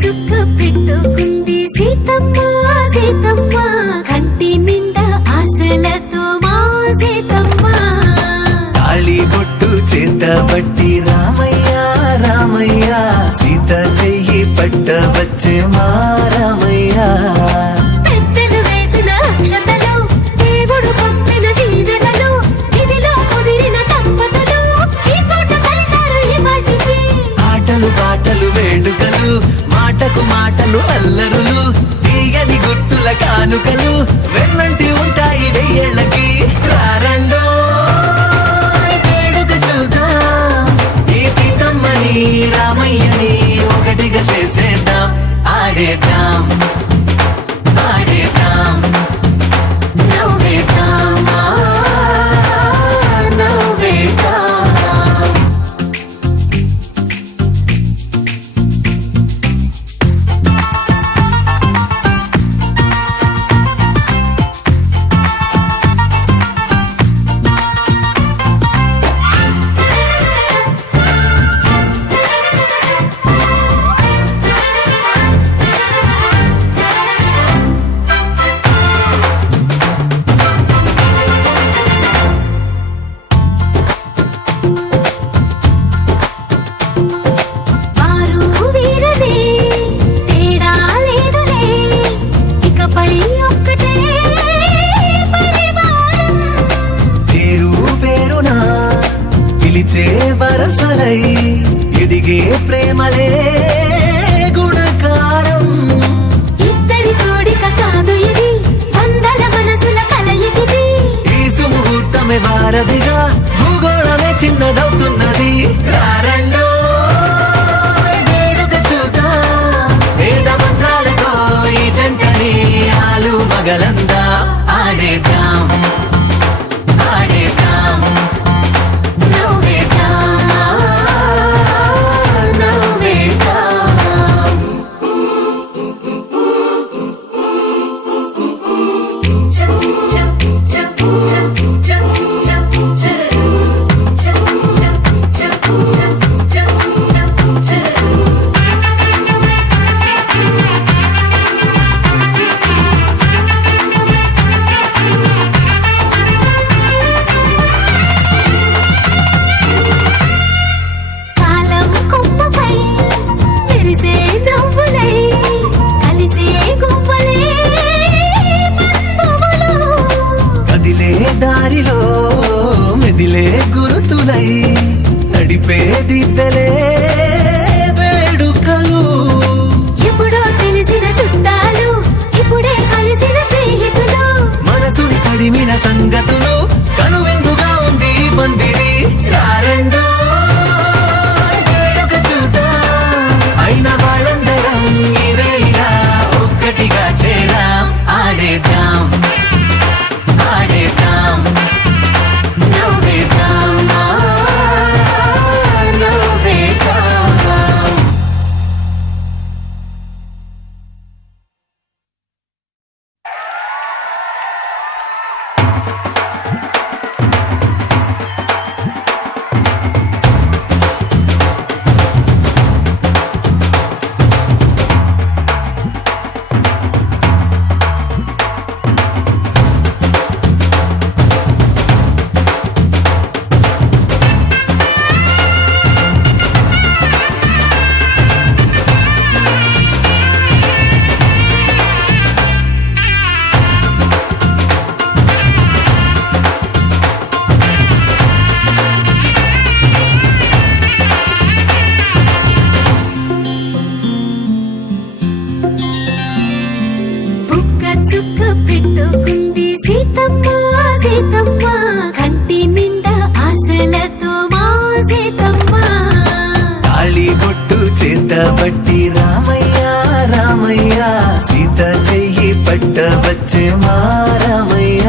చుక్క పెట్టుకుంది సీతమ్మ సీతమ్మ కంటి నిండా ఆశలతో మా సీతమ్మ తాళి బొట్టు చేతబట్టి రామయ్య రామయ్య సీత చెయ్యి పట్టవచ్చే మా రామయ్య పెద్దలు వేసిన అక్షతలు దేవుడు పంపిన దీవెనలు ఇవిలో కుదిరిన దంపతులు ఈ చోట కలిసారు ఈ మాటికి ఆటలు పాటలు వేడుకలు మాటకు మాటలు అల్లరులు తీయని గుట్టుల కానుకలు వెన్నంటి ఉంటాయి వెయ్యేళ్ళకి రారండో వేడుక చూద్దాం ఈ సీతమ్మని రామయ్యని ఒకటిగా చేసేద్దాం ఆడేద్దాం ఆడేద్దాం నవ్వేద్దాం నవ్వేద్దాం వారు వీరనే తేడా లేదులే ఇకపై ఒక్కటే పరివారం పేరు పేరున పిలిచే వరసలై ఎదిగే ప్రేమలే గుణకారం ఇద్దరి కోడిక కాదు ఇది వందల మనసుల కలయికిది ఈ సుముహూర్తమే వారధిగా భూగోళమే చిన్నదవుతున్నది రారండో వేడుక చూద్దాం వేద మంత్రాలతో ఈ జంటని ఆలు మగలందా ఆడేద్దాం ఆడేద్దాం నవ్వేద్దాం నవ్వేద్దాం కాలం కొమ్మపై మెరిసే నవ్వులై కలిసే గువ్వలే బంధువులు కదిలే దారిలో మెదిలే గురుతులై నడిపే దిబ్బెలే వేడుకలు ఎప్పుడో తెలిసిన చుట్టాలు ఇప్పుడే కలిసిన స్నేహితులు మనసుని కడిమిన సంగతులు కనువిందుగా ఉంది ఈ పందిరి రారండో వేడుక చూద్దాం అయిన వాళ్ళందరం ఈ వేళ ఒక్కటిగా చేరాం ఆడేద్దాం ఆడేద్దాం నవ్వేద్దాం నవ్వేద్దాం బుక్క చుక్క పెట్టుకుంది సీతమ్మ సీతమ్మ కంటి నిండా ఆశలతో మా సీతమ్మ తాళి బొట్టు చేతబట్టి రామయ్య రామయ్య సీత చెయ్యి పట్టవచ్చే మా రామయ్య